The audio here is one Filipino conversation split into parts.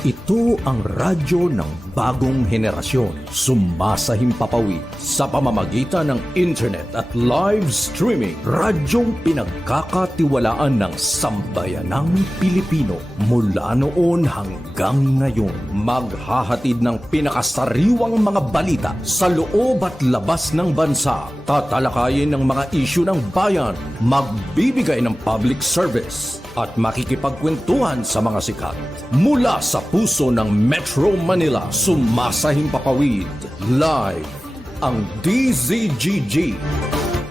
Ito ang radyo ng bagong henerasyon. Sumasahimpapawid sa pamamagitan ng internet at live streaming. Radyong pinagkakatiwalaan ng sambayanang Pilipino. Mula noon hanggang ngayon, maghahatid ng pinakasariwang mga balita sa loob at labas ng bansa. Tatalakayin ng mga isyu ng bayan. Magbibigay ng public service at makikipagkwentuhan sa mga sikat. Mula sa puso ng Metro Manila, sumasahimpapawid live ang DZGG,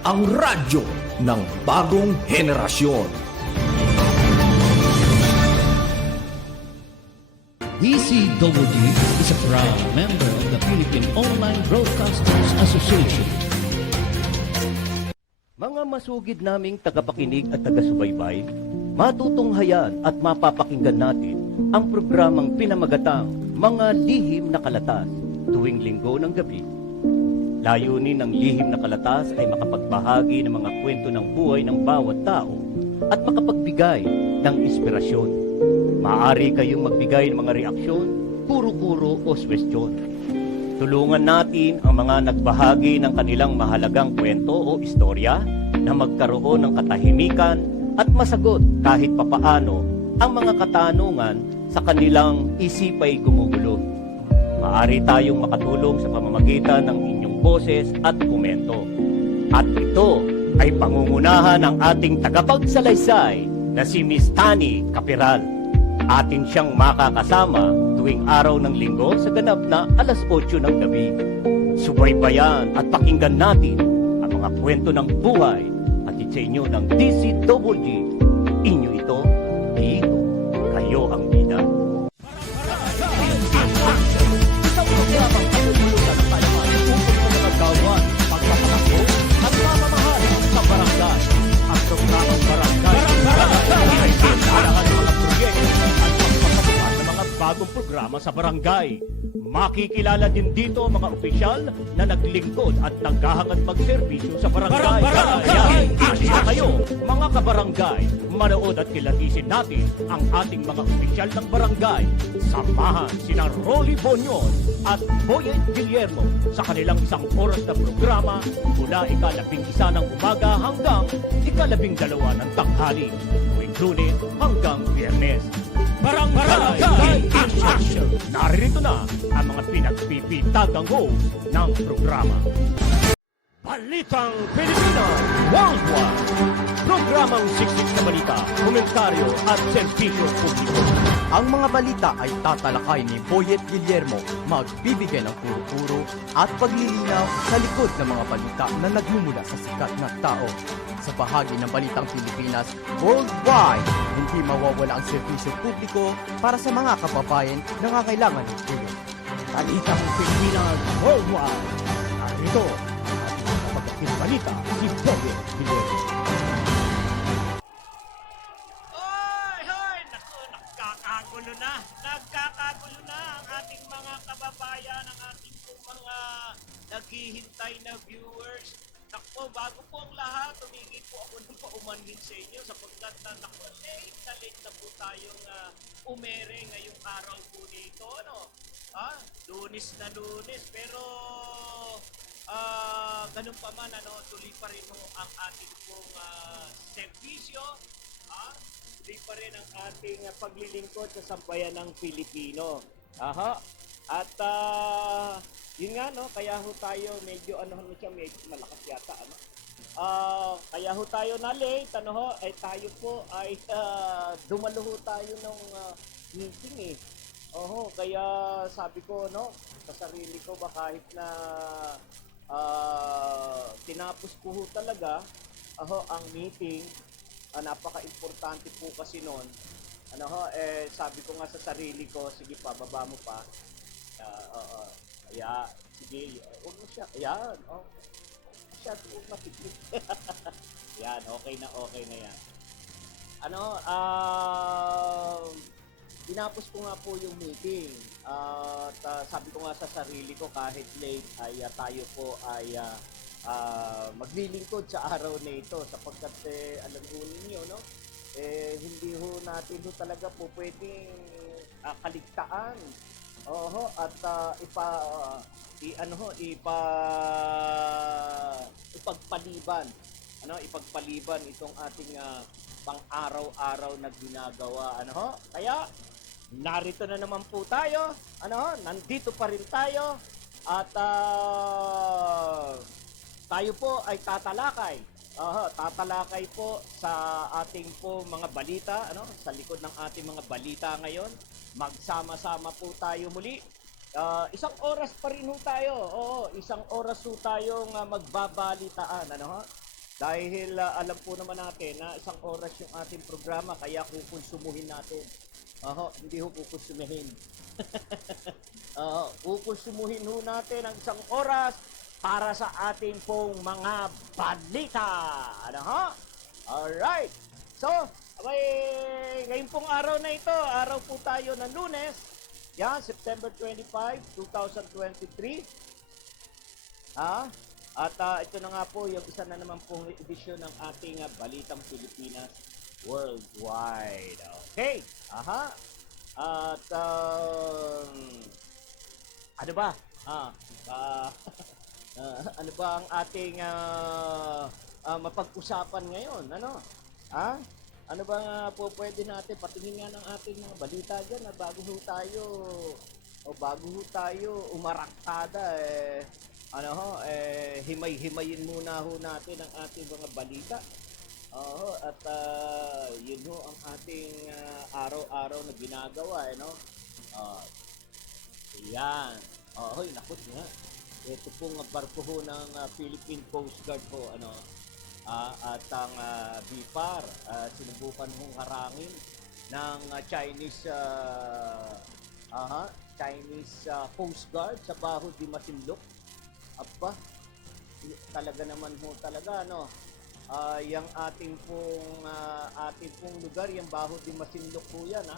ang radyo ng bagong henerasyon. DZGG is a proud member of the Philippine Online Broadcasters Association. Mga masugid naming tagapakinig at taga-subaybay, matutunghayan at mapapakinggan natin ang programang pinamagatang Mga Lihim na Kalatas tuwing linggo ng gabi. Layunin ng Lihim na Kalatas ay makapagbahagi ng mga kwento ng buhay ng bawat tao at makapagbigay ng inspirasyon. Maaari kayong magbigay ng mga reaksyon, kuro-kuro o suwestyon. Tulungan natin ang mga nagbahagi ng kanilang mahalagang kwento o istorya na magkaroon ng katahimikan at masagot kahit papaano ang mga katanungan sa kanilang isipay gumugulo. Maaari tayong makatulong sa pamamagitan ng inyong boses at komento. At ito ay pangungunahan ng ating tagapagsalaysay na si Miss Tani Capiral. Atin siyang makakasama tuwing araw ng linggo sa ganap na alas 8 ng gabi. Subaybayan at pakinggan natin ang mga kwento ng buhay at sa inyo ng DZGG. Inyo ito, dito, kayo ang bida. Isang programang katutulutan ng talaman upang sa mga gawan, pagpapakaso at mamamahal sa barangay. Ang programang barangay ay pinalahan ng mga proyekto at pagpapakabuhan ng mga bagong programa sa barangay. Makikilala din dito ang mga opisyal na naglingkod at naghahangad magserbisyo sa barangay. Kaya kayo, mga kabarangay, manood at kilatisin natin ang ating mga opisyal ng barangay. Samahan sina Rolly Bonyon at Boyet Guillermo sa kanilang isang oras na programa mula ika-11 ng umaga hanggang ika-12 ng tanghali, tuwing Lunes hanggang Biyernes. Barangay Action! Narito na ang mga pinagpipitagang host ng programa. Balitang Pilipinas Worldwide. Programang siksik na balita, komentaryo at serbisyo publiko. Ang mga balita ay tatalakay ni Boyet Guillermo, magbibigay ng puro-puro at paglilinaw sa likod ng mga balita na nagmumula sa sikat na tao. Sa bahagi ng Balitang Pilipinas Worldwide, hindi mawawala ang serbisyo publiko para sa mga kababayan na nangangailangan ng tulong. Balitang Pilipinas Worldwide. Narito ang ating balita si Boyet Guillermo. Nagkakagulo na. Nagkakagulo na ang ating mga kababayan, ang ating mga naghihintay na viewers. Nakpo, bago po ang lahat, humingi po ako ng paumanhin sa inyo sapagkat nakpo, late na po tayong umere ngayong araw po dito. Ano? Lunes na Lunes, pero ganun pa man, tuloy pa rin mo ang ating pong serbisyo. Tuloy pa rin ang ating paglilingkod sa sambayan ng Pilipino. At yun nga, kaya ho tayo medyo medyo malakas yata, kaya ho tayo na late, tayo po ay dumalo ho tayo ng meeting kaya sabi ko, sa sarili ko ba kahit na tinapos ko ho talaga, ang meeting, napaka-importante po kasi noon, sabi ko nga sa sarili ko, sige pa, baba mo pa, kaya, sige, huwag mo siya. Ayan, siya, huwag matigil. Yan, okay na yan. Tinapos ko nga po yung meeting. Sabi ko nga sa sarili ko, kahit late, ay tayo po ay maglilingkod sa araw na ito. Sapagkat, alam ho ninyo, hindi ho natin ho talaga po pwedeng kaligtaan. Oho, at ipagpaliban. Ipagpaliban itong ating pang-araw-araw na ginagawa. Kaya narito na naman po tayo. Nandito pa rin tayo at tayo po ay tatalakay. Tatalakay po sa ating po mga balita, sa likod ng ating mga balita ngayon. Magsama-sama po tayo muli. Isang oras pa rin ho tayo. Isang oras ho tayong magbabalitaan, Dahil alam po naman natin na isang oras yung ating programa, kaya kukonsumuhin natin. Hindi ho kukonsumihin. Kukonsumuhin ho natin ang isang oras para sa ating pong mga balita. Alright. So, ngayon pong araw na ito, araw po tayo ng Lunes, September 25, 2023. At ito na nga po yung isa na naman pong edisyon ng ating Balitang Pilipinas Worldwide. Okay. At ano ba? Ano ba ang ating mapag-usapan ngayon? Ano ba nga po pwede natin patingin nga ng ating mga balita dyan na bago ho tayo umaraktada himay-himayin muna ho natin ang ating mga balita. At yun ho ang ating araw-araw na ginagawa, Yan. Nakot nga. Ito pong barko ho ng Philippine Coast Guard po, at ang BIPAR, sinubukan hong harangin ng Chinese Coast Guard sa Baho de Masinloc. Talaga naman ho talaga, yung ating pong lugar, yung Baho de Masinloc po yan,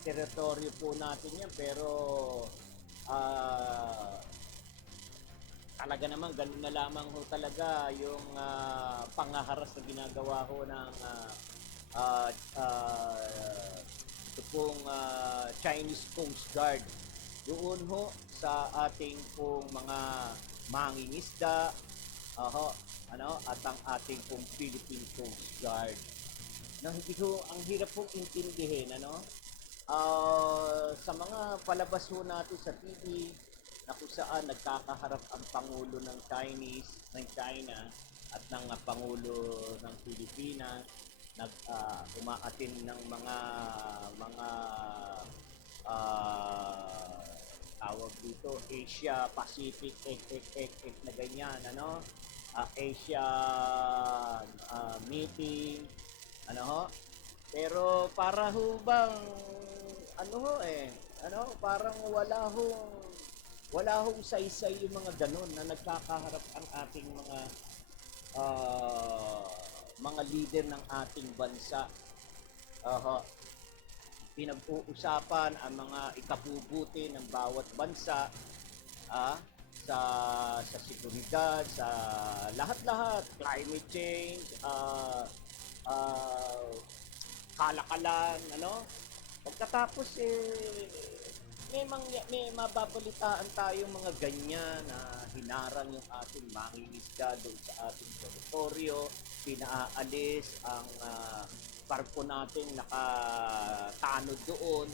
teritoryo po natin yan, pero talaga naman ganun na lamang ho talaga yung pangaharas na ginagawa ho ng ito pong Chinese Coast Guard doon ho sa ating pong mga mangingisda, at ang ating pong Philippine Coast Guard. Hindi ho, ang hirap pong intindihin, sa mga palabas ho natin sa TV, na kung saan nagkakaharap ang Pangulo ng China at ng Pangulo ng Pilipinas, umaatin ng mga tawag dito, Asia Pacific na ganyan, Asia meeting, pero para ho bang parang wala hong saysay yung mga ganun na nagkakaharap ang ating mga leader ng ating bansa. Pinag-uusapan ang mga ikabubuti ng bawat bansa, sa seguridad, sa lahat-lahat, climate change, kalakalan, Pagkatapos may mababalitaan tayong mga ganyan na hinarang yung ating mangingisda doon sa ating teritoryo, pinaalis ang barko natin nakatanod doon,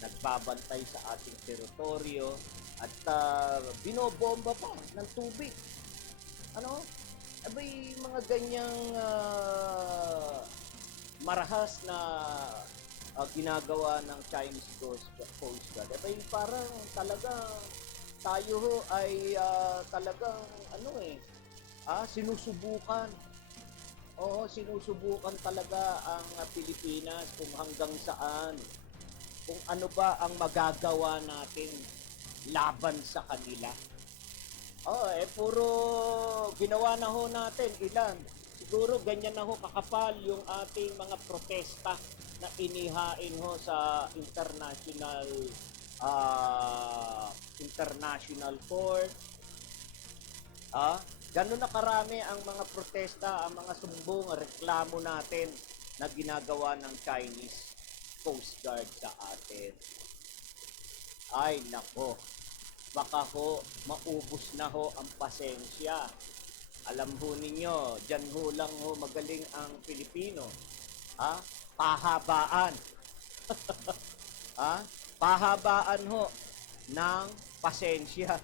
nagbabantay sa ating teritoryo at binobomba pa ng tubig. Mga ganyang marahas na ginagawa ng Chinese Coast Guard. Parang talaga tayo ho ay talagang sinusubukan. Sinusubukan talaga ang Pilipinas kung hanggang saan, kung ano ba ang magagawa natin laban sa kanila. Puro ginawa na ho natin, ilan. Siguro ganyan na ho kakapal yung ating mga protesta na inihain ho sa international court. Ganun na karami ang mga protesta, ang mga sumbong, reklamo natin na ginagawa ng Chinese. Coast Guard sa atin. Ay, nako. Baka ho, maubos na ho ang pasensya. Alam ho ninyo, dyan ho lang ho magaling ang Pilipino. Ha? Pahabaan. Ha? Pahabaan ho ng pasensya.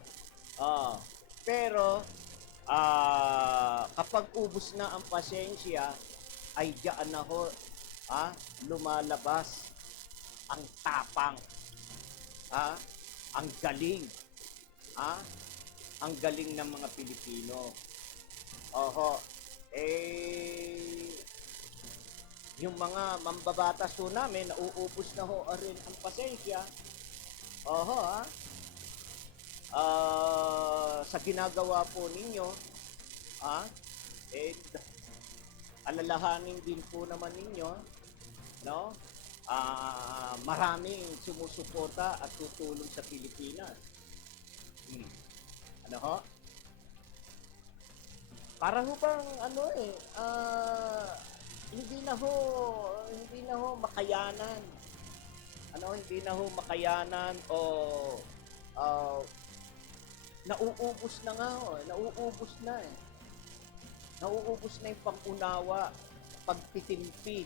Pero, kapag ubos na ang pasensya, ay diyan na ho, lumalabas ang tapang. Ang galing. Ang galing ng mga Pilipino. Yung mga mambabatas ho namin, nauubos na ho rin ang pasensya. Sa ginagawa po ninyo, alalahanin din po naman ninyo, no? Maraming sumusuporta at tutulong sa Pilipinas. Ano ho? Para ho bang hindi na ho makayanan. Hindi na ho makayanan o nauubos na nga ho, nauubos na eh. Nauubos na yung pang-unawa, pagtitimpi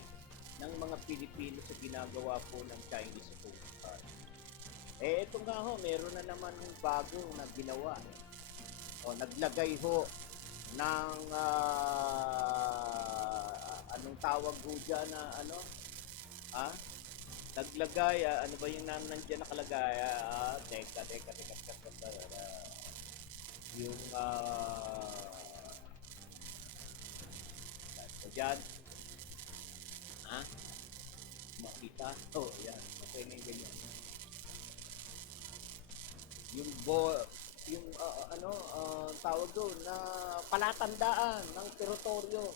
ng mga Pilipino sa ginagawa po ng Chinese Coast Guard. Ito nga ho, meron na naman yung bago na ginawa. Naglagay ho ng anong tawag ho dyan na naglagay, ano ba yung nandiyan nakalagay? Teka. Yung dyan. Makita? Ayan. Okay na yung ganyan. Yung tawag doon na palatandaan ng teritoryo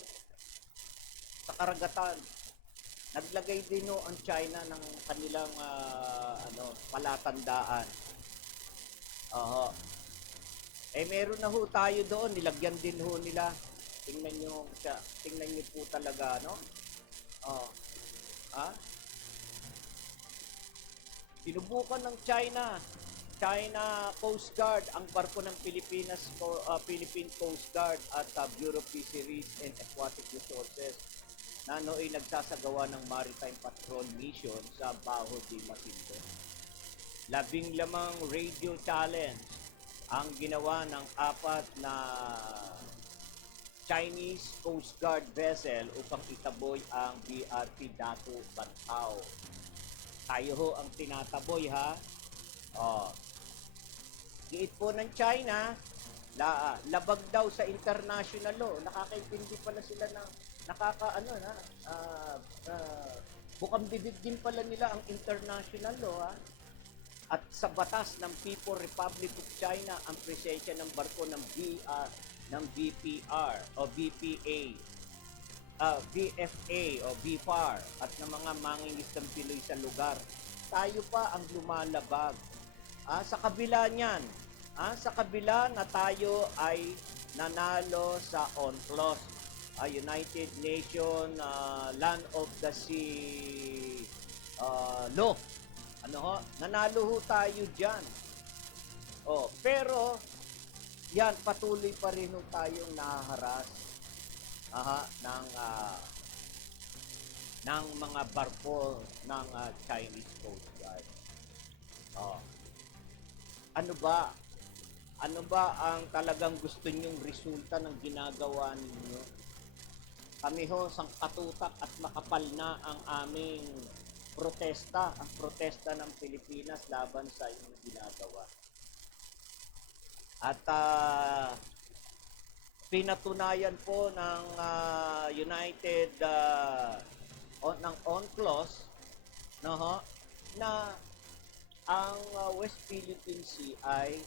sa karagatan. Naglagay din ang China ng kanilang palatandaan. Meron na ho tayo doon, nilagyan din ho nila. Tingnan nyo po talaga, no? Sinubukan ng China Coast Guard ang barko ng Philippine Coast Guard at Bureau of Fisheries and Aquatic Resources na nooy nagsasagawa ng maritime patrol mission sa Baho de Masinloc. 15 radio challenge ang ginawa ng 4 na Chinese Coast Guard vessel upang itaboy ang BRP Dato Bantao. Tayo ho ang tinataboy, ha? Giit po ng China, labag daw sa international law. Nakakaintindi pala sila ng bukang bibig din pala nila ang international law, ha? At sa batas ng People Republic of China, ang presensya ng barko ng BPR o BPA, BFA o BFAR at ng mga mangingisdang Pinoy sa lugar. Tayo pa ang lumalabag. Sa kabila niyan, sa kabila na tayo ay nanalo sa UNCLOS, United Nations Land of the Sea Law. Nanalo ho tayo dyan. Pero yan, patuloy pa rin ho tayong nahaharas ng mga barko ng Chinese Coast Guard. Ano ba ang talagang gusto nyong resulta ng ginagawa ninyo? Kami ho, sangkatutak at makapal na ang aming protesta, ang protesta ng Pilipinas laban sa inyong ginagawa. At pinatunayan po ng United ng UNCLOS na ang West Philippine Sea ay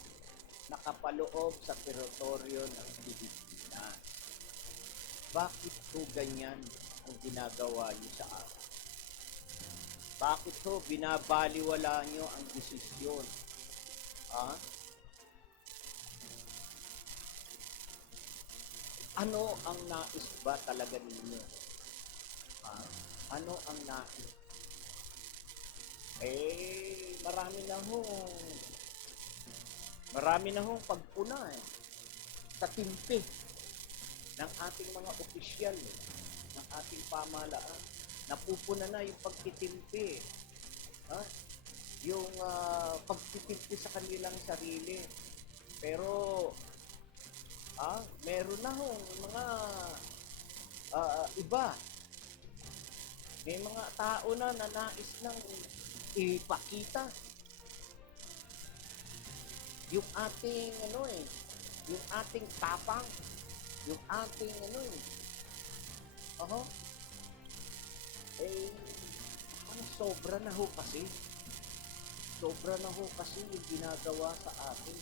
nakapaloob sa teritoryo ng Pilipinas. Bakit po ganyan ang ginagawa niyo sa akin? Bakit po binabaliwala niyo ang desisyon? Ano ang nais ba talaga ninyo? Ano ang nais? marami na hong pagpuna sa timpi ng ating mga opisyal, ng ating pamahalaan. Napupuna na yung pagtitimpi, ha? Yung pagtitimpi sa kanilang sarili. Pero meron na hong mga iba. May mga tao na nais nang ipakita yung ating yung ating tapang, yung ating sobra na ho kasi. Sobra na ho kasi yung ginagawa sa atin.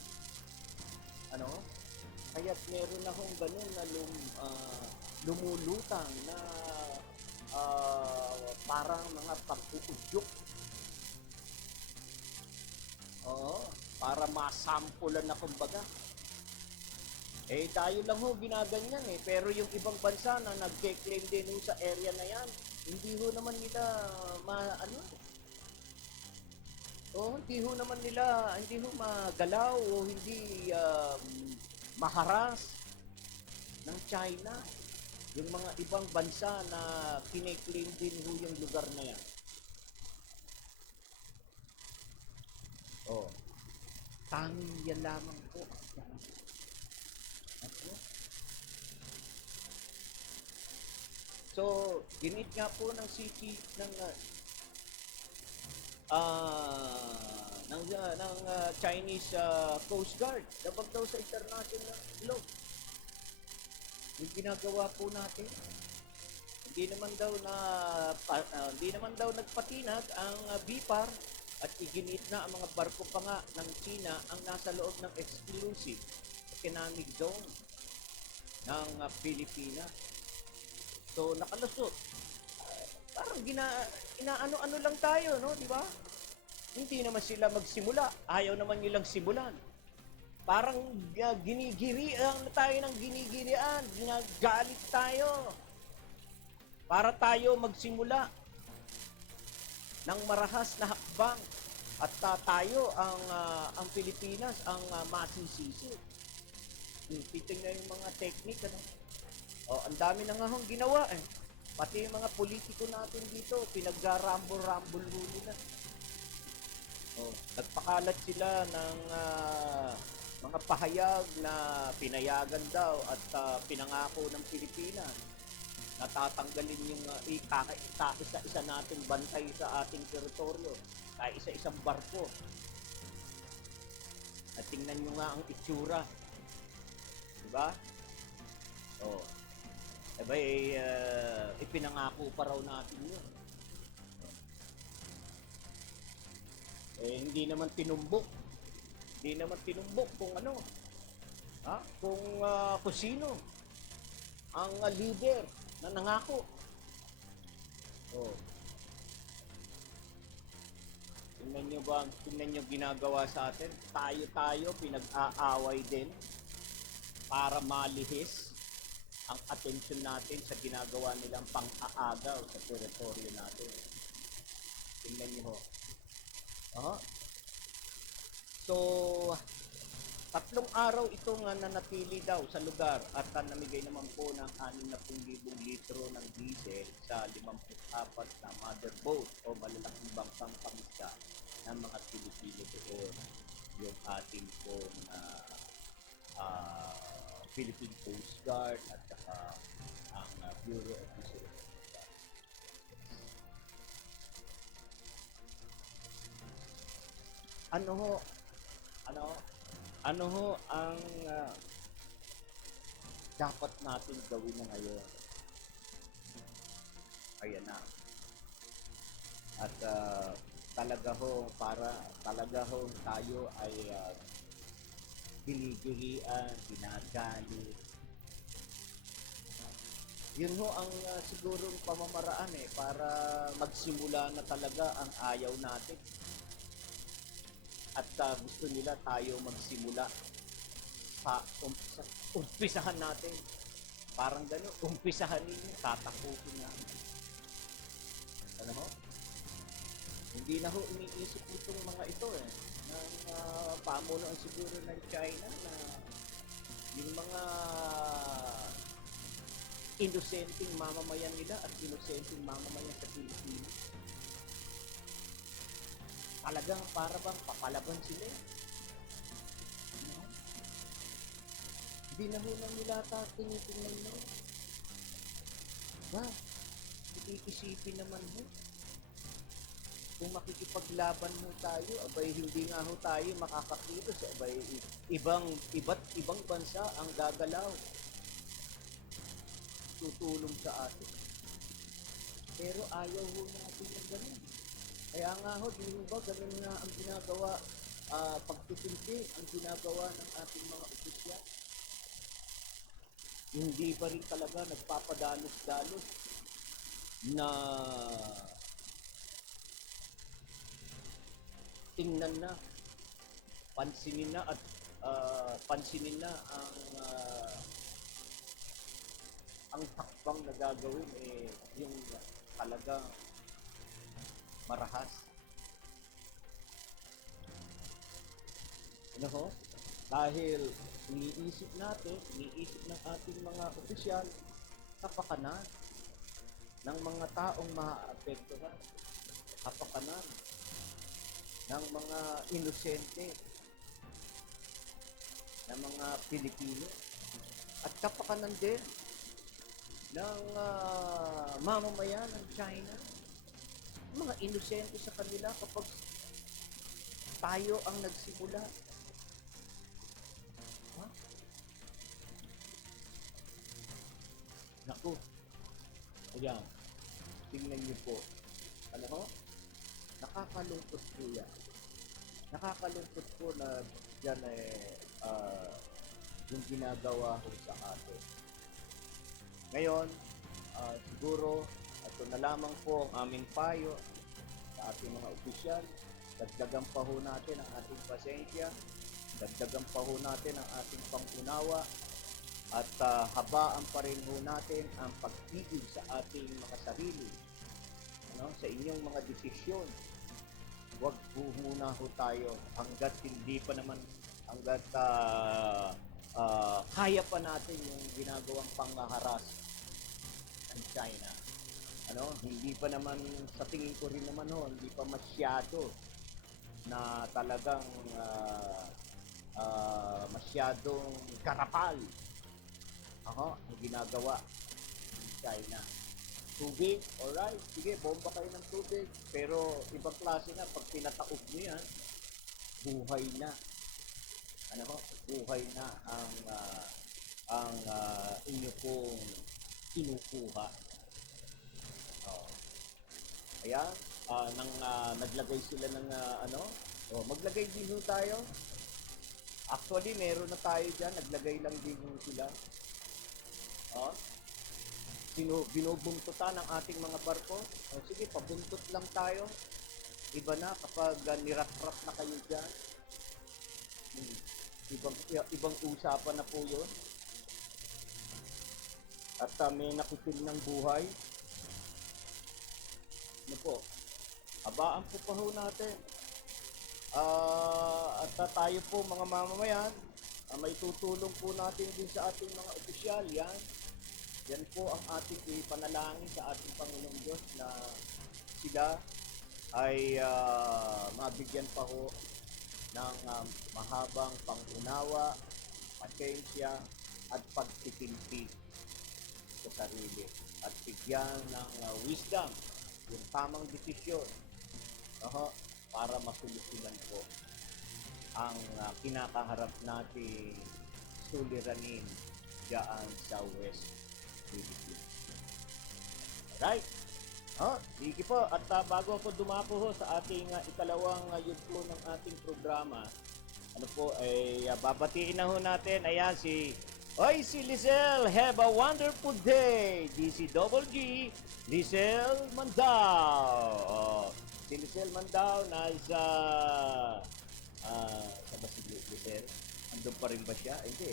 Kaya't meron na hong ganun na lumulutang na parang mga pag-uudyok. Para masampulan na kumbaga. Tayo lang ho ginaganyan pero yung ibang bansa na nagke-claim din ho sa area na yan, hindi ho naman nila hindi ho magalaw o hindi maharas ng China. Yung mga ibang bansa na kine-claim din ho yung lugar na yan. Tanging yan lamang po. So, ginit nga po ng city ng Chinese Coast Guard dapat daw sa international law. Yung ginagawa po natin, hindi naman daw nagpatinag ang BIPAR at iginit na ang mga barko pa nga ng China ang nasa loob ng exclusive economic zone ng Pilipinas. So, nakalusot. Parang inaano-ano lang tayo, no? Di ba? Hindi naman sila magsimula. Ayaw naman nilang simulan. Parang ginigirian na tayo ng ginigirian. Ginagalit tayo. Para tayo magsimula ng marahas na hakbang. At tayo, ang Pilipinas, ang masisisi. Titingnan yung mga technique, ang dami na nga hong ginawa Pati yung mga politiko natin dito, pinag-rumble-rumble nila. Nagpakalat sila ng mga pahayag na pinayagan daw at pinangako ng Pilipinas. Natatanggalin yung isa-isa nating bantay sa ating teritoryo, isa-isang barko. At tingnan nyo nga ang itsura. Diba? Ipinangako pa raw natin yun. Hindi naman tinumbok. Hindi naman tinumbok kung kung sino ang leader na nangako. Tingnan nyo ginagawa sa atin. Tayo pinag-aaway din para malihis ang atensyon natin sa ginagawa nilang pang-aagaw sa teritoryo natin. Tingnan nyo ho. So, 3 araw itong nanatili daw sa lugar at namigay naman po ng 60,000 litro ng diesel sa 54 na mother boat o malalaking bangkang pangisda ng mga Pilipino doon. Yung ating pong Philippine Coast Guard at saka ang Bureau of Fisheries. Ano ho ang dapat natin gawin na ngayon? Ayan na. At talaga ho tayo ay ginigilian, ginagalit. Yun ho ang sigurong pamamaraan para magsimula na talaga ang ayaw natin. At gusto nila tayo magsimula sa umpisahan natin. Parang gano'n, umpisahan ninyo, tatakutin namin. Hindi na ho iniisip itong mga ito ng pamunuan siguro ng China na yung mga inosenteng mamamayan nila at inosenteng mamamayan sa Pilipinas. Talagang para bang papalaban sila. No? Hindi na ho nang nila tinitingnan mo. Ba, iisipin naman ho. Kung makikipaglaban mo tayo, abay hindi nga ho tayo makakakilos. Abay iba't ibang bansa ang gagalaw. Tutulong sa atin. Pero ayaw ho natin ng ganun. Kaya nga ho, di ba, ganun nga ang ginagawa, pagtitimpi ang ginagawa ng ating mga opisyal. Hindi pa rin talaga nagpapadalos-dalos na tingnan na, pansinin na at pansinin na ang takbang na gagawin yung talagang marahas. Ano ho? Dahil iniisip ng ating mga opisyal, kapakanan ng mga taong maaapektuhan, kapakanan ng mga inosente ng mga Pilipino, at kapakanan din ng mamamayan ng China, mga inosente sa kanila kapag tayo ang nagsimula. Ha? Naku. Ayan. Tingnan niyo po. Ano ho? Nakakalungkot po yan. Nakakalungkot po na yan yung ginagawa ko sa atin. Ngayon, siguro, ito na lamang po ang aming payo sa ating mga opisyal. Dagdagan pa ho natin ang ating pasensya. Dagdagan pa ho natin ang ating pangunawa. At habaan pa rin ho natin ang pagtigil sa ating mga sarili. Sa inyong mga desisyon. Huwag po muna ho tayo hanggat hindi pa naman, hanggat kaya pa natin yung ginagawang panghaharas ng China. Hindi pa naman, sa tingin ko rin naman hindi pa masyado na talagang masyadong karapal ang ginagawa ng China. Tubig, alright, sige, bomba kayo ng tubig, pero ibang klase na, pag pinataob nyo yan, buhay na. Buhay na ang inyo pong kinukuha. Ayan, naglagay sila ng maglagay din ho tayo. Actually, meron na tayo dyan, naglagay lang din ho sila. Binubuntutan ng ating mga barko. Sige, pabuntot lang tayo. Iba na kapag nirat-rat na kayo dyan. Ibang usapan na po yun. At may nakitil ng buhay. Ano po? Habaan po pa ho natin. At tayo po mga mamamayan, may tutulong po natin din sa ating mga opisyal. Yan po ang ating ipanalangin sa ating Panginoong Diyos na sila ay mabigyan pa ho ng mahabang pangunawa, pasensya, at pagtitimpi sa sarili. At bigyan ng wisdom, yung tamang desisyon para masolusyonan po ang kinakaharap natin suliranin diyan sa West Philippines. Alright. Sige po. At bago ako dumako ho sa ating ikalawang yugto ng ating programa, babatiin na ho natin. Ayan si Lizelle. Have a wonderful day. DCWG, Lizelle Mandao. Si Lizelle Mandao nasa sa ba si Lizelle? Andun pa rin ba siya? Hindi.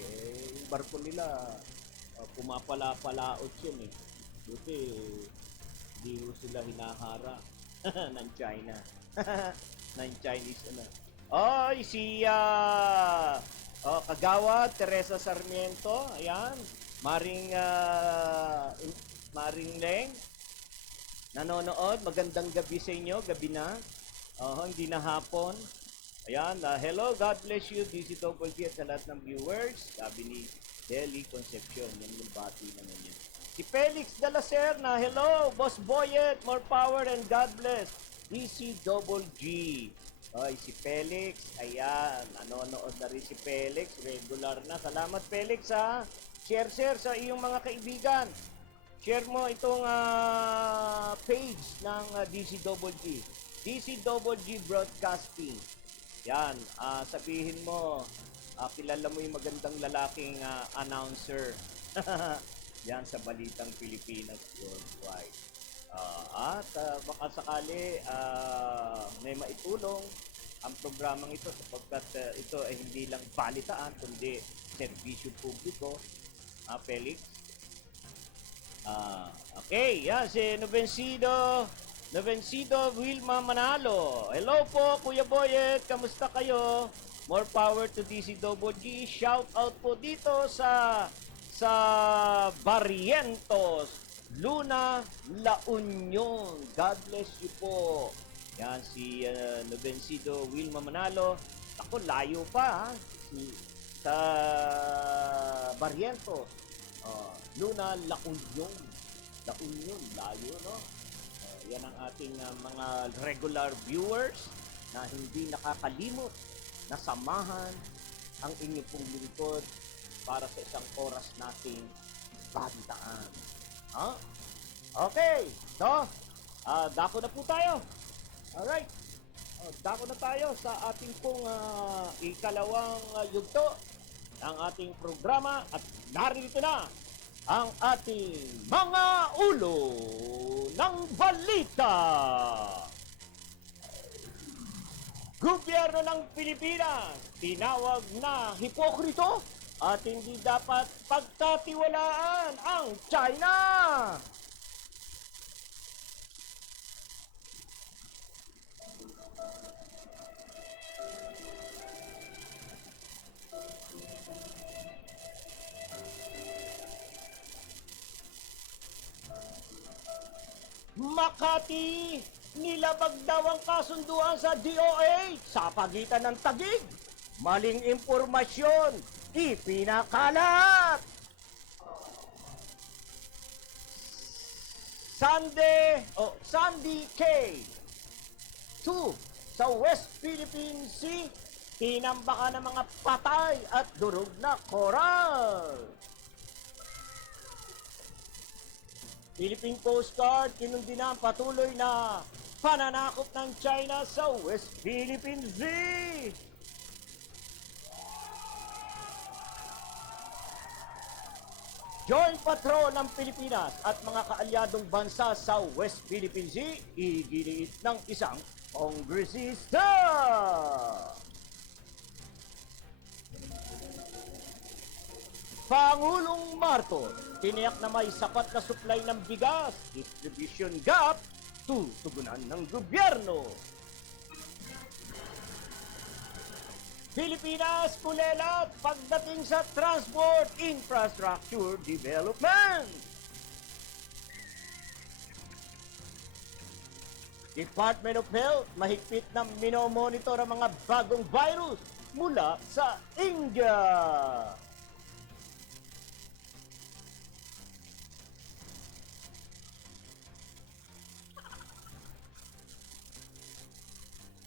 Yung barko nila pumapala-palaot yun. Buti hindi ho sila hinahara ng China. ng Chinese ano. Oy, si Kagawad Teresa Sarmiento, ayan. Maring Leng, nanonood. Magandang gabi sa inyo, gabi na. Hindi na hapon. Ayan, hello, God bless you, DCWG at sa lahat ng viewers. Sabi ni Deli Concepcion, yung bati naman yun. Si Felix Dalacer na, hello, Boss Boyet, more power and God bless. DCWG. Oy, si Felix, ayan, nanonood na rin si Felix, regular na. Salamat Felix ha. Share sa iyong mga kaibigan. Share mo itong page ng DCWG. DCWG Broadcasting. Yan, sabihin mo, kilala mo yung magandang lalaking announcer. Yan sa Balitang Pilipinas Worldwide. Baka sakali may maitulong ang programang ito sapagkat ito ay hindi lang balitaan kundi serbisyo publiko. Felix. Okay, yan si Novencido Wilma Manalo. Hello po, Kuya Boyet. Kamusta kayo? More power to DCWG. Shout out po dito sa Barrientos, Luna, La Union. God bless you po. Yan si Novencido Wilma Manalo. Ako, layo pa ha. Sa Barrientos. Luna, La Union. La Union, layo, no? Yan ang ating mga regular viewers na hindi nakakalimot na samahan ang inyong pong lingkod para sa isang oras nating balitaan. Okay, so, dako na po tayo. Alright, dako na tayo sa ating pong ikalawang yugto ng ating programa at narito na ang ating mga ulo ng balita. Gobyerno ng Pilipinas tinawag na hipokrito at hindi dapat pagkatiwalaan ang China. Makati, nilabag daw ang kasunduan sa DOA sa pagitan ng Taguig. Maling impormasyon, ipinakalat. Sandy K. 2 sa West Philippine Sea, tinambakan ng mga patay at durog na coral. Philippine Coast Guard kinundina ang patuloy na pananakop ng China sa West Philippine Sea. Joint Patrol ng Pilipinas at mga kaalyadong bansa sa West Philippine Sea, iginiit ng isang kongresista. Pangulong Marcos, tiniyak na may sapat na supply ng bigas, distribution gap, tutugunan ng gobyerno. Pilipinas kulelat pagdating sa transport infrastructure development. Department of Health mahigpit na minomonitor ang mga bagong virus mula sa India.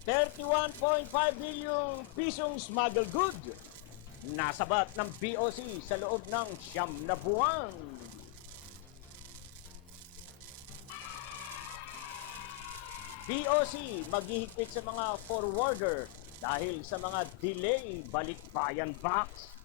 ₱31.5 bilyong pisong smuggled goods nasabat ng BOC sa loob ng 9 na buwan. BOC maghihigpit sa mga forwarder dahil sa mga delay balikbayan box.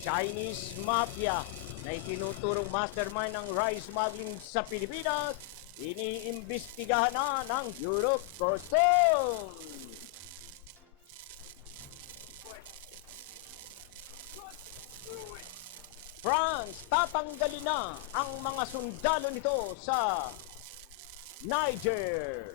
Chinese Mafia na itinuturong mastermind ng rice smuggling sa Pilipinas, iniimbestigahan na ng Europe Customs. France, tatanggalin na ang mga sundalo nito sa Niger.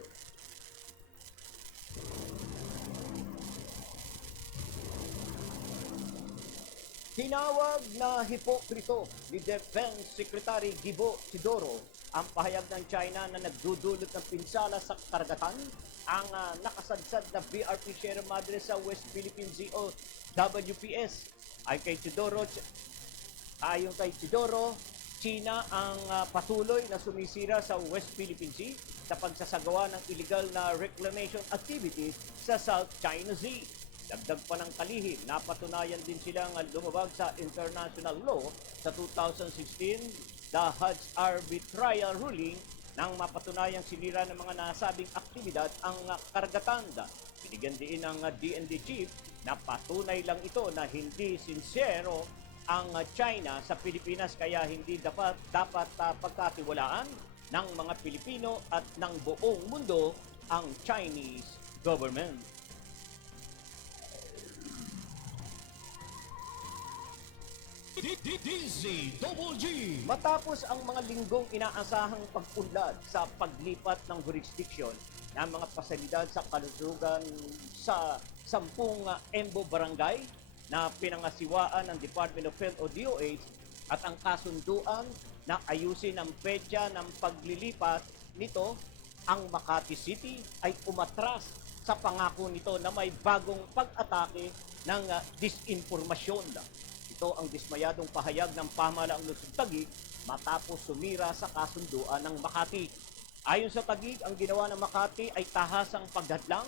Tinawag na hipokrito ni Defense Secretary Gibo Sidoro ang pahayag ng China na nagdudulot ng pinsala sa karagatan ang nakasadsad na BRP Sierra Madre sa West Philippine Sea o WPS. Ayon kay Sidoro, China ang patuloy na sumisira sa West Philippine Sea sa pagsasagawa ng illegal na reclamation activities sa South China Sea. Dagdag pa ng kalihim, napatunayan din silang lumabag sa international law sa 2016, the Hajj arbitral ruling, nang mapatunayang sinira ng mga nasabing aktibidad ang karagatan. Binigyan din ng DND chief na patunay lang ito na hindi sincero ang China sa Pilipinas kaya hindi dapat pagkatiwalaan ng mga Pilipino at ng buong mundo ang Chinese government. DZWG. Matapos ang mga linggong inaasahang pag-unlad sa paglipat ng jurisdiction ng mga pasilidad sa kalusugan sa 10 Embo Barangay na pinangasiwaan ng Department of Health o DOH at ang kasunduan na ayusin ang petsa ng paglilipat nito, ang Makati City ay umatras sa pangako nito na may bagong pag-atake ng disinformasyon. Ito ang dismayadong pahayag ng pamahalaang Lungsod Taguig matapos sumira sa kasunduan ng Makati. Ayon sa Taguig, ang ginawa ng Makati ay tahasang paghadlang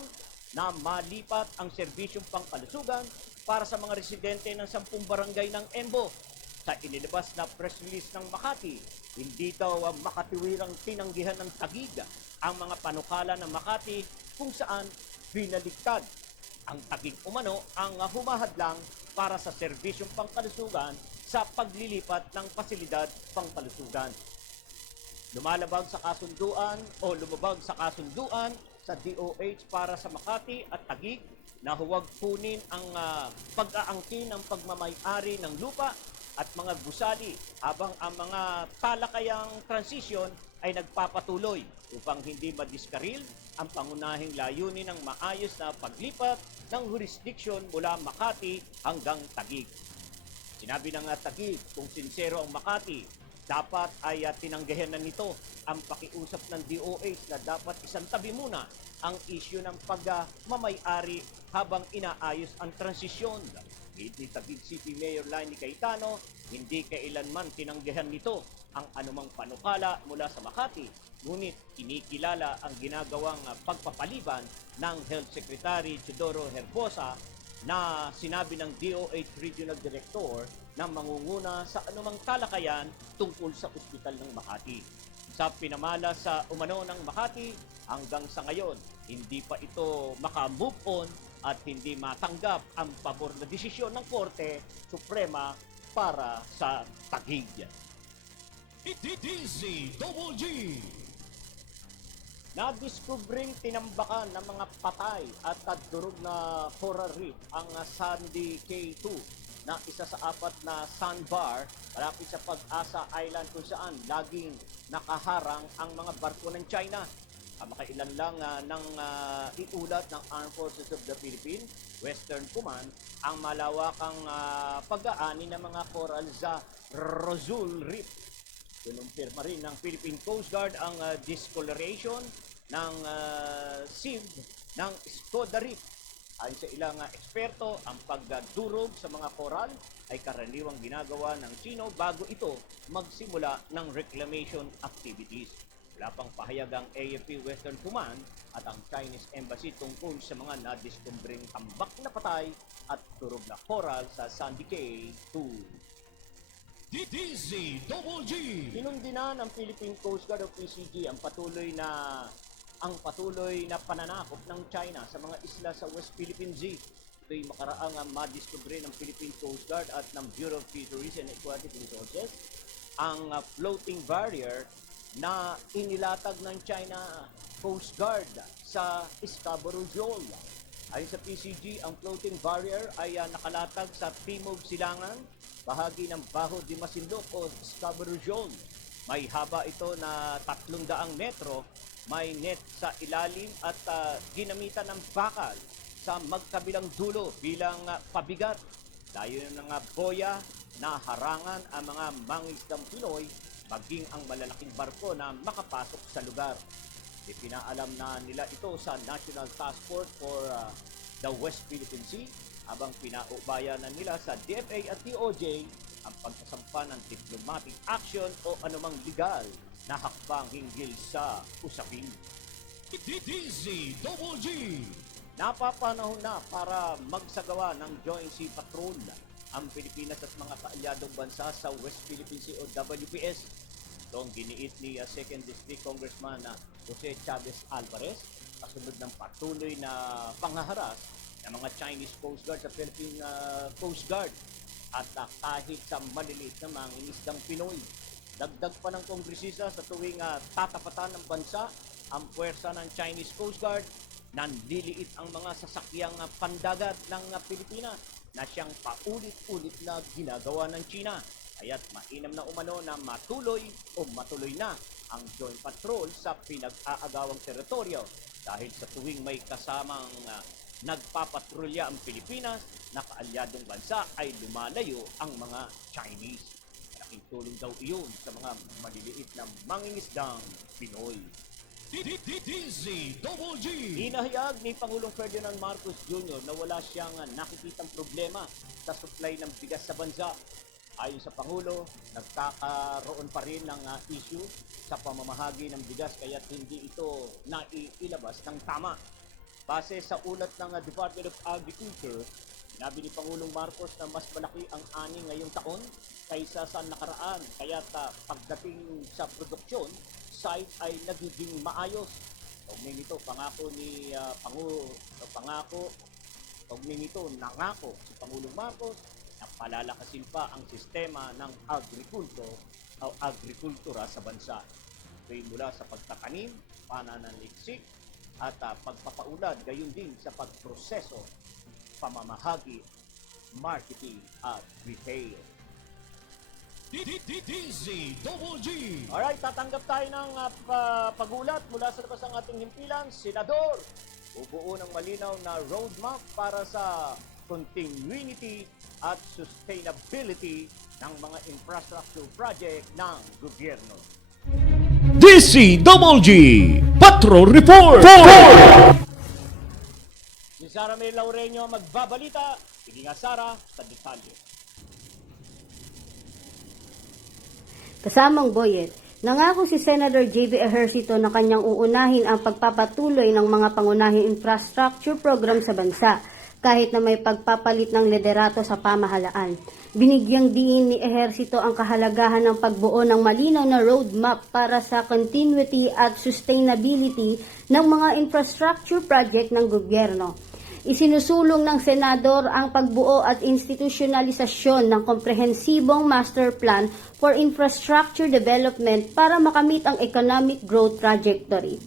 na malipat ang serbisyong pangkalusugan para sa mga residente ng 10 barangay ng Embo. Sa inilabas na press release ng Makati, hindi daw makatiwirang tinanggihan ng Taguig ang mga panukala ng Makati kung saan binaligtad ang Taguig umano ang humahadlang para sa serbisyong pangkalusugan sa paglilipat ng pasilidad pangkalusugan. Lumabag sa kasunduan sa DOH para sa Makati at Taguig na huwag kunin ang pag-aangkin ng pagmamay-ari ng lupa at mga gusali habang ang mga talakayang transisyon ay nagpapatuloy upang hindi madiskaril ang pangunahing layunin ng maayos na paglipat ng jurisdiction mula Makati hanggang Taguig. Sinabi ng Taguig kung sincero ang Makati, dapat ay tinanggihan na nito ang pakiusap ng DOH na dapat isantabi muna ang isyu ng pagmamay-ari habang inaayos ang transisyon. Ni Taguig City Mayor Lainey Cayetano, hindi kailanman tinanggihan nito ang anumang panukala mula sa Makati, ngunit kinikilala ang ginagawang pagpapaliban ng Health Secretary Teodoro Herbosa na sinabi ng DOH Regional Director na mangunguna sa anumang talakayan tungkol sa ospital ng Makati. Sa pinamala sa umano ng Makati, hanggang sa ngayon, hindi pa ito maka-move on at hindi matanggap ang pabor na desisyon ng Korte Suprema para sa Taguig. DZWG. Nadiskubring tinambakan ng mga patay at durog na coral reef ang Sandy K2 na isa sa 4 na sandbar malapit sa Pag-asa Island kung saan laging nakaharang ang mga barko ng China. Makailan lang ng iulat ng Armed Forces of the Philippines Western Command ang malawakang pag-aani ng mga coral sa Rosul Reef. Kinumpirma rin ng Philippine Coast Guard ang discoloration ng sieve ng Skoda Reef. Ayon sa ilang eksperto, ang pagdurog sa mga koral ay karaniwang ginagawa ng Chino bago ito magsimula ng reclamation activities. Wala pang pahayag ang AFP Western Command at ang Chinese Embassy tungkol sa mga nadiskumbring tambak na patay at durog na coral sa Sandy Cay 2. DZWG. Inundina ng Philippine Coast Guard o PCG ang patuloy na pananakop ng China sa mga isla sa West Philippine Sea. Ito'y makaraang madiskubre ng Philippine Coast Guard at ng Bureau of Fisheries and Aquatic Resources ang floating barrier na inilatag ng China Coast Guard sa Scarborough Shoal. Ayon sa PCG, ang floating barrier ay nakalatag sa Timog Silangan bahagi ng Bajo de Masinloc o Scarborough Zone. May haba ito na 300 metro, may net sa ilalim at ginamitan ng bakal sa magkabilang dulo bilang pabigat. Layo ng boya na harangan ang mga mangingisdang Pinoy maging ang malalaking barko na makapasok sa lugar. Ipinaalam na nila ito sa National Task Force for the West Philippine Sea habang pinaubayanan nila sa DFA at DOJ ang pagsasampa ng diplomatic action o anumang legal na hakbang hinggil sa usapin. DZWG. Napapanahon na para magsagawa ng Joint Sea Patrol ang Pilipinas at mga kaalyadong bansa sa West Philippine Sea o WPS. Ito ang giniit ni 2nd District Congressman Jose Chavez Alvarez kasunod ng patuloy na panghaharas ng mga Chinese Coast Guard sa Philippine Coast Guard at kahit sa maliliit na mangingisdang Pinoy. Dagdag pa ng kongresista sa tuwing tatapatan ng bansa ang puwersa ng Chinese Coast Guard, nanliliit ang mga sasakyang pandagat ng Pilipinas na siyang paulit-ulit na ginagawa ng China. Kaya't mainam na umano na matuloy na ang joint patrol sa pinag-aagawang teritoryo dahil sa tuwing may kasamang nagpapatrolya ang Pilipinas na kaalyadong bansa ay lumalayo ang mga Chinese. Malaking tulong daw iyon sa mga maliliit na mangingisdang Pinoy. DZWG. Inahayag ni Pangulong Ferdinand Marcos Jr. na wala siyang nakikitang problema sa supply ng bigas sa bansa. Ayon sa Pangulo, nagkakaroon pa rin ng issue sa pamamahagi ng bigas kaya't hindi ito naiilabas ng tama. Base sa ulat ng Department of Agriculture, sinabi ni Pangulong Marcos na mas malaki ang ani ngayong taon kaysa sa nakaraan. Kaya't pagdating sa produksyon, site ay nagiging maayos. Kaugnay nito, nangako si Pangulong Marcos na palalakasin pa ang sistema ng agrikultura sa bansa. Ito'y mula sa pagtatanim, pananaliksik, at pagpapaulad, gayon din sa pagproseso, pamamahagi, marketing at retail. DZWG. Alright, tatanggap tayo ng pagulat mula sa labas ng ating himpilan. Senador, bubuo ng malinaw na roadmap para sa continuity at sustainability ng mga infrastructure project ng gobyerno. DZWG. Patrol Report. Si Sara May Laureño magbabalita. Sige nga Sara, sa detalye. Kasamang Boyet, nangako si Senator J.B. Ejercito na kanyang uunahin ang pagpapatuloy ng mga pangunahing infrastructure program sa bansa kahit na may pagpapalit ng liderato sa pamahalaan. Binigyang diin ni Ejercito ang kahalagahan ng pagbuo ng malinaw na roadmap para sa continuity at sustainability ng mga infrastructure project ng gobyerno. Isinusulong ng Senador ang pagbuo at institusyonalisasyon ng komprehensibong master plan for infrastructure development para makamit ang economic growth trajectory.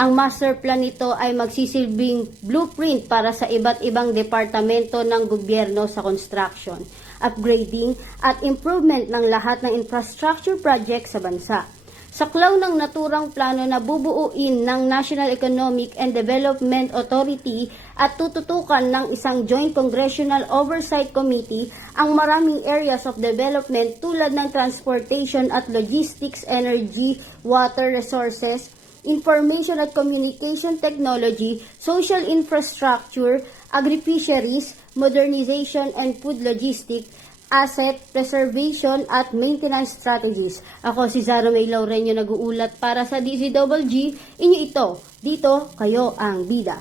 Ang master plan nito ay magsisilbing blueprint para sa iba't ibang departamento ng gobyerno sa construction, upgrading at improvement ng lahat ng infrastructure project sa bansa. Saklaw ng naturang plano na bubuuin ng National Economic and Development Authority at tututukan ng isang Joint Congressional Oversight Committee ang maraming areas of development tulad ng transportation at logistics, energy, water resources, information at communication technology, social infrastructure, agri-fisheries, modernization and food logistics, asset preservation at maintenance strategies. Ako si Zara May Laureño nag-uulat para sa DZWG. Inyo ito. Dito, kayo ang bida.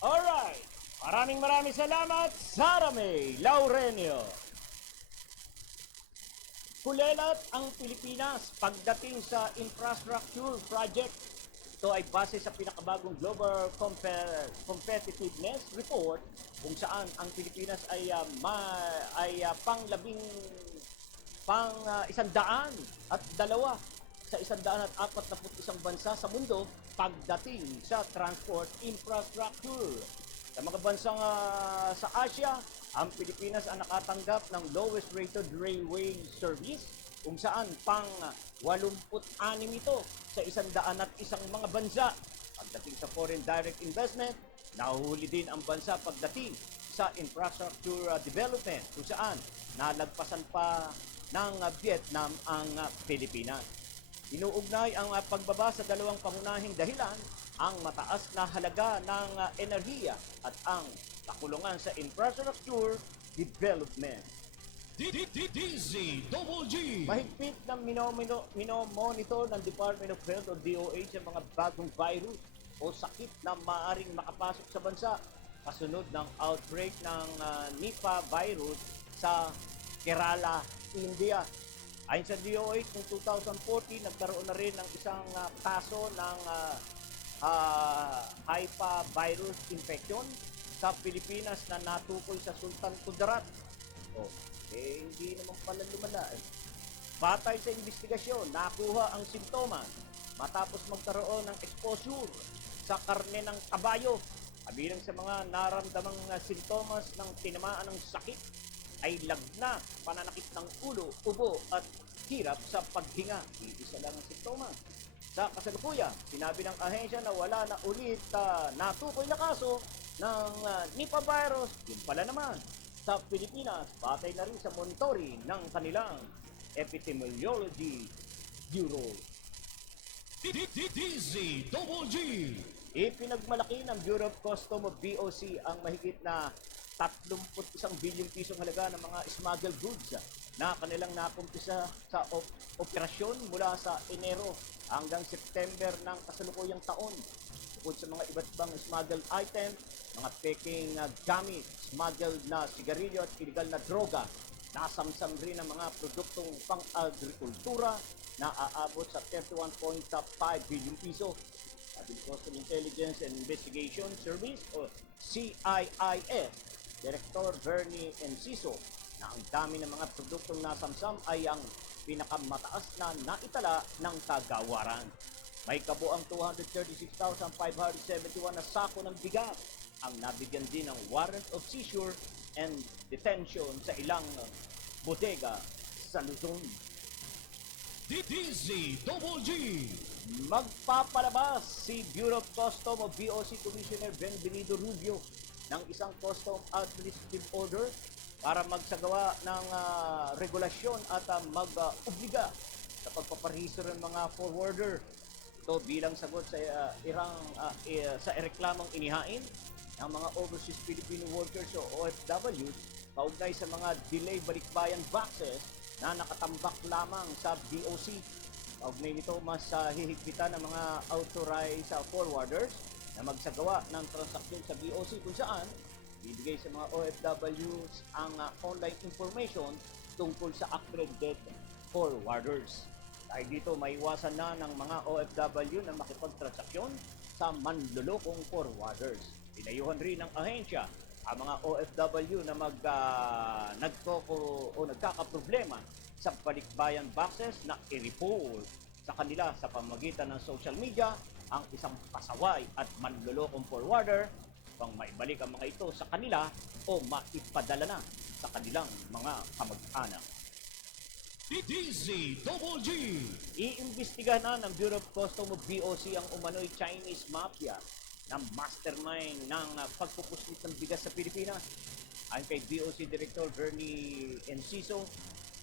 Alright, maraming salamat, Sara May Laureño. Kulelat ang Pilipinas pagdating sa infrastructure project. Ito ay base sa pinakabagong Global Competitiveness Report kung saan ang Pilipinas ay pang-102 sa 141 bansa sa mundo pagdating sa transport infrastructure. Sa mga bansang sa Asia, ang Pilipinas ang nakatanggap ng lowest rated railway service kung saan pang 86 ito sa 101 mga bansa. Pagdating sa foreign direct investment, nahuhuli din ang bansa pagdating sa infrastructure development kung saan nalagpasan pa ng Vietnam ang Pilipinas. Inuugnay ang pagbaba sa dalawang pangunahing dahilan, ang mataas na halaga ng enerhiya at ang kakulungan sa infrastructure development. DZGG. Mahigpit na minomonitor ng Department of Health o DOH ang mga bagong virus o sakit na maaaring makapasok sa bansa kasunod ng outbreak ng Nipah virus sa Kerala, India. Ayon sa DOH, noong 2014, nagkaroon na rin ng isang kaso ng Nipah virus infection sa Pilipinas na natukoy sa Sultan Kudarat. Hindi naman pala lumala. Batay sa investigasyon, nakuha ang simptomas matapos magkaroon ng exposure sa karne ng kabayo. Kabilang sa mga naramdamang simptomas ng tinamaan ng sakit ay lagna, pananakit ng ulo, ubo at hirap sa paghinga. Isa lang ang simptomas. Sa kasalukuyan, sinabi ng ahensya na wala na ulit natukoy na kaso ng Nipah virus. Yun pala naman, sa Pilipinas, batay na rin sa monitoring ng kanilang Epidemiology Bureau. DZGG. Ipinagmalaki ng Bureau of Customs o BOC ang mahigit na 31 bilyong pisong halaga ng mga smuggled goods na kanilang nakumpisa sa operasyon mula sa Enero hanggang September ng kasalukuyang taon. Bukod sa mga iba't ibang smuggled item, mga peking gamit, smuggled na sigarilyo at illegal na droga, nasamsam rin ang mga produktong pang-agrikultura na aabot sa 31.5 bilyong piso. Sabi ng Customs Intelligence and Investigation Service o CIIS, Director Bernie Enciso, na ang dami ng mga produktong nasamsam ay ang pinakamataas na naitala ng kagawaran. May kabuang 236,571 na sako ng bigas ang nabigyan din ng warrant of seizure and detention sa ilang bodega sa Luzon. DZGG. Magpapalabas si Bureau of Customs o BOC Commissioner Benvenido Rubio ng isang custom administrative order para magsagawa ng regulasyon at mag-obliga sa pagpaparehistro ng mga forwarder. Ito bilang sagot sa sa reklamong inihain ng mga overseas Filipino workers o OFWs kaugnay sa mga delay balikbayan boxes na nakatambak lamang sa BOC. Kaugnay nito, mas hihigpitan ng mga authorized forwarders na magsagawa ng transaksyon sa BOC kung saan bibigay sa mga OFWs ang online information tungkol sa accredited forwarders. Dahil dito, maiwasan na ng mga OFW na makipagtransaksyon sa manlulokong forwarders. Pinayuhan rin ng ahensya ang mga OFW na nagkakaproblema sa balikbayan boxes na i-report sa kanila sa pamamagitan ng social media ang isang pasaway at manlulokong forwarder upang maibalik ang mga ito sa kanila o maipadala na sa kanilang mga kamag-anak. DZGG. Iimbestigahan na ng Bureau of Customs o BOC ang umano'y Chinese mafia na mastermind ng pagpupuslit ng bigas sa Pilipinas. Ayon kay BOC Director Bernie Enciso,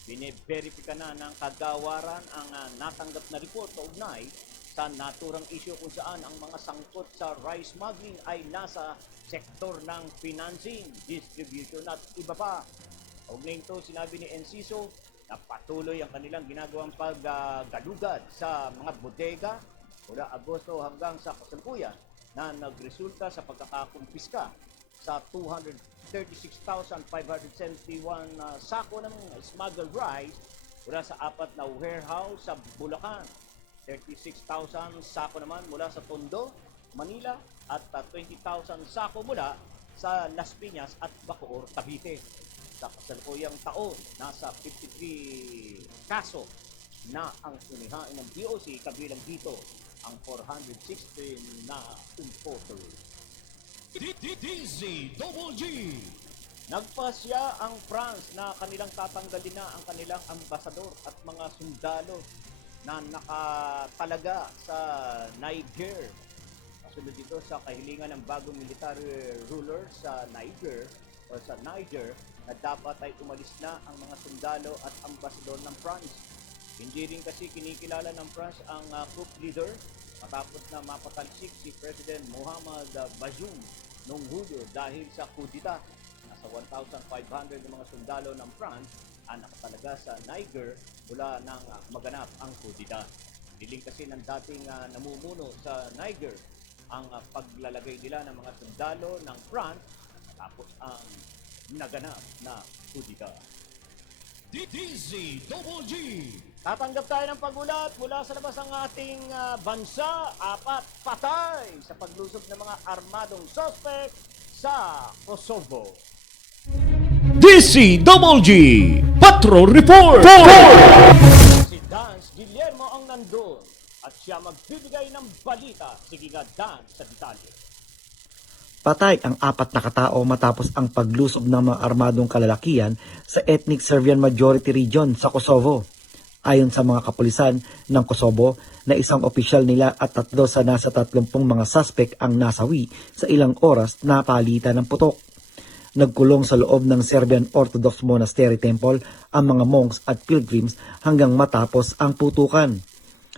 bine-verify na ng kagawaran ang natanggap na report kaugnay sa naturang issue kung saan ang mga sangkot sa rice smuggling ay nasa sektor ng financing, distribution at iba pa. Kaugnay ito, sinabi ni Enciso na patuloy ang kanilang ginagawang paggalugad sa mga bodega mula Agosto hanggang sa kasalukuyan na nagresulta sa pagkakakumpiska sa 236,571 sako ng smuggled rice mula sa 4 na warehouse sa Bulacan. 36,000 sako naman mula sa Tondo, Manila at 20,000 sako mula sa Las Piñas at Bacoor, Cavite. Sa kasalukuyang taon, nasa 53 kaso na ang inihain ng BOC, kabilang dito ang 416 na importer. DZGG. Nagpasya ang France na kanilang tatanggalin na ang kanilang ambasador at mga sundalo na nakatalaga sa Niger. Kasunod dito sa kahilingan ng bagong military ruler sa Niger na dapat ay umalis na ang mga sundalo at ambasador ng France. Hindi rin kasi kinikilala ng France ang coup leader matapos na mapatalsik si President Mohamed Bazoum noong Hulyo dahil sa kudita. Nasa 1,500 ng mga sundalo ng France ang nakatalaga sa Niger mula nang maganap ang kudita. Hiling kasi ng dating namumuno sa Niger ang paglalagay nila ng mga sundalo ng France tapos ang naganap na kudita. DDZ-Double-G. Tatanggap tayo ng pagulat mula sa labas ng ating bansa. 4 patay sa paglusob ng mga armadong suspect sa Kosovo. DCGG Patrol Report. Si Dance Guillermo ang nandun at siya magbibigay ng balita. Sige nga, Dan, sa detalye. Patay ang 4 na katao matapos ang paglusob ng mga armadong kalalakihan sa ethnic Serbian majority region sa Kosovo. Ayon sa mga kapulisan ng Kosovo na isang opisyal nila at 3 sa nasa 30 mga suspect ang nasawi sa ilang oras na palitan ng putok. Nagkulong sa loob ng Serbian Orthodox Monastery Temple ang mga monks at pilgrims hanggang matapos ang putukan.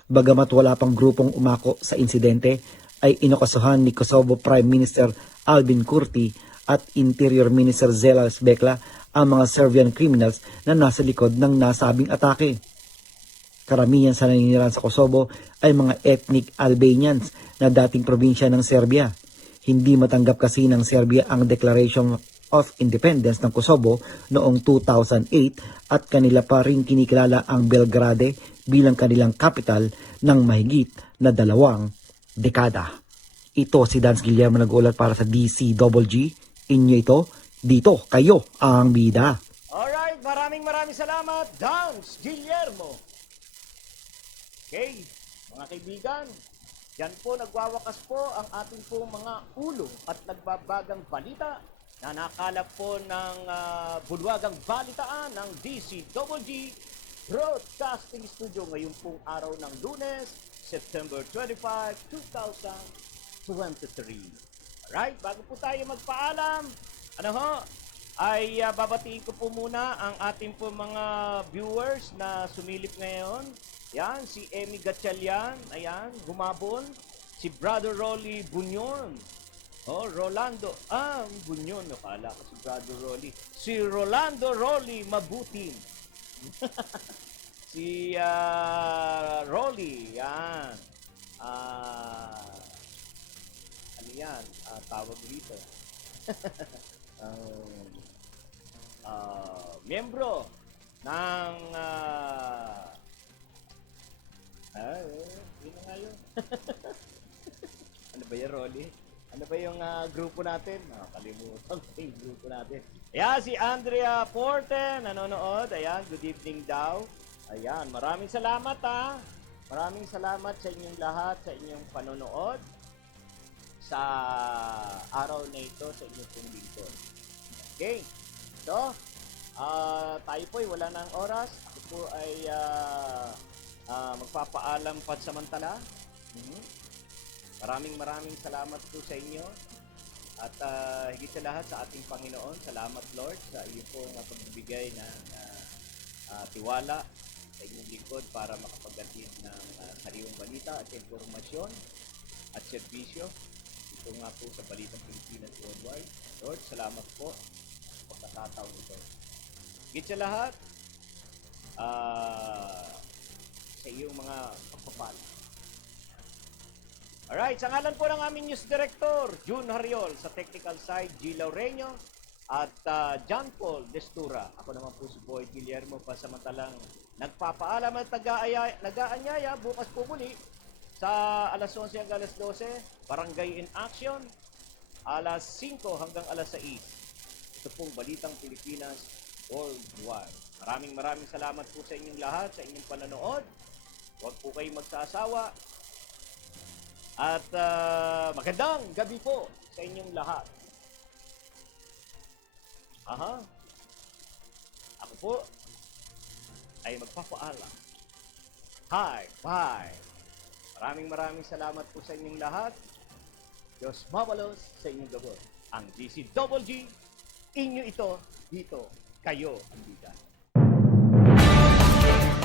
Bagamat wala pang grupong umako sa insidente, ay inokasuhan ni Kosovo Prime Minister Albin Kurti at Interior Minister Zelal Sbekla ang mga Serbian criminals na nasa likod ng nasabing atake. Karamihan sa naninirahan sa Kosovo ay mga ethnic Albanians na dating probinsya ng Serbia. Hindi matanggap kasi ng Serbia ang Declaration of Independence ng Kosovo noong 2008 at kanila pa rin kinikilala ang Belgrade bilang kanilang capital ng mahigit na 2 dekada. Ito si Dance Guillermo nag-uulat para sa DCGG. Inyo ito, dito kayo ang bida. Alright, maraming salamat, Dance Guillermo. Okay, mga kaibigan, yan po nagwawakas po ang ating po mga ulo at nagbabagang balita na nakalap po ng bulwagang balitaan ng DCGG Broadcasting Studio ngayong pong araw ng Lunes, September 25, 2023. Alright, bago po tayo magpaalam, ay babatiin ko po muna ang ating po mga viewers na sumilip ngayon. Yan, si Emmy Gatchalian, ayan, humabon. Si Brother Rolly Bunyon. Rolando, Bunyon, nakala ko si Brother Rolly. Si Rolando Rolly Mabutin. Si Rolly, yan. Ano yan? Tawag dito. Miyembro ng yun na nga yun. Ano ba yan, Rolly? Ano ba yung grupo natin? Kalimutan ko yung grupo natin. Ayan, si Andrea Porte, nanonood. Ayan, good evening daw. Ayan, maraming salamat Maraming salamat sa inyong lahat, sa inyong panonood sa araw na ito, sa inyong pong lingkod. Okay, so, tayo po ay wala ng oras. Ako po ay magpapaalam pansamantala. Maraming salamat po sa inyo. At higit sa lahat sa ating Panginoon, salamat Lord sa iyo pong pagbibigay ng tiwala sa inyong lingkod para makapaghatid ng sariwang balita at informasyon at serbisyo. Ito nga po sa Balitang Pilipinas Worldwide. Lord, salamat po sa pagkakataon ito. Higit sa lahat, sa iyong mga pagpapala. Alright, sa ngalan po ng aming News Director, June Hariol, sa technical side, G. Laureño, at John Paul Destura. Ako naman po si Boyd Guillermo, pasamantalang nagpapaalam at nag-aanyaya bukas po muli sa alas 11 hanggang alas 12, Barangay in Action, alas 5 hanggang alas 6. Ito pong Balitang Pilipinas Worldwide. Maraming salamat po sa inyong lahat, sa inyong panonood. Huwag po kayong magsasawa. At magandang gabi po sa inyong lahat. Aha. Ako po ay magpapaalam. Hi, bye. Maraming salamat po sa inyong lahat. Diyos mabalos sa inyong gabon. Ang DCGG, inyo ito, dito, kayo ang bida.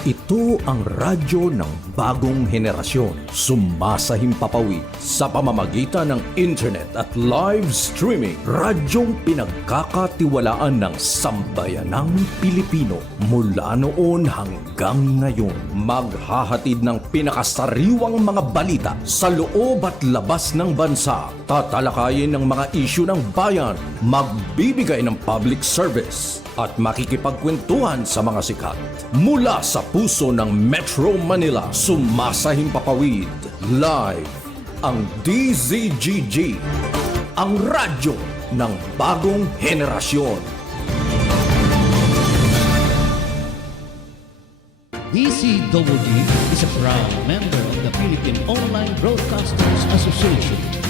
Ito ang radyo ng bagong henerasyon. Sumasahimpapawid sa pamamagitan ng internet at live streaming. Radyong pinagkakatiwalaan ng sambayanang Pilipino. Mula noon hanggang ngayon, maghahatid ng pinakasariwang mga balita sa loob at labas ng bansa. Tatalakayin ng mga isyu ng bayan. Magbibigay ng public service at makikipagkwentuhan sa mga sikat. Mula sa puso ng Metro Manila, sumasahimpapawid live ang DZGG, ang radyo ng bagong henerasyon. DCWD is a proud member of the Philippine Online Broadcasters Association.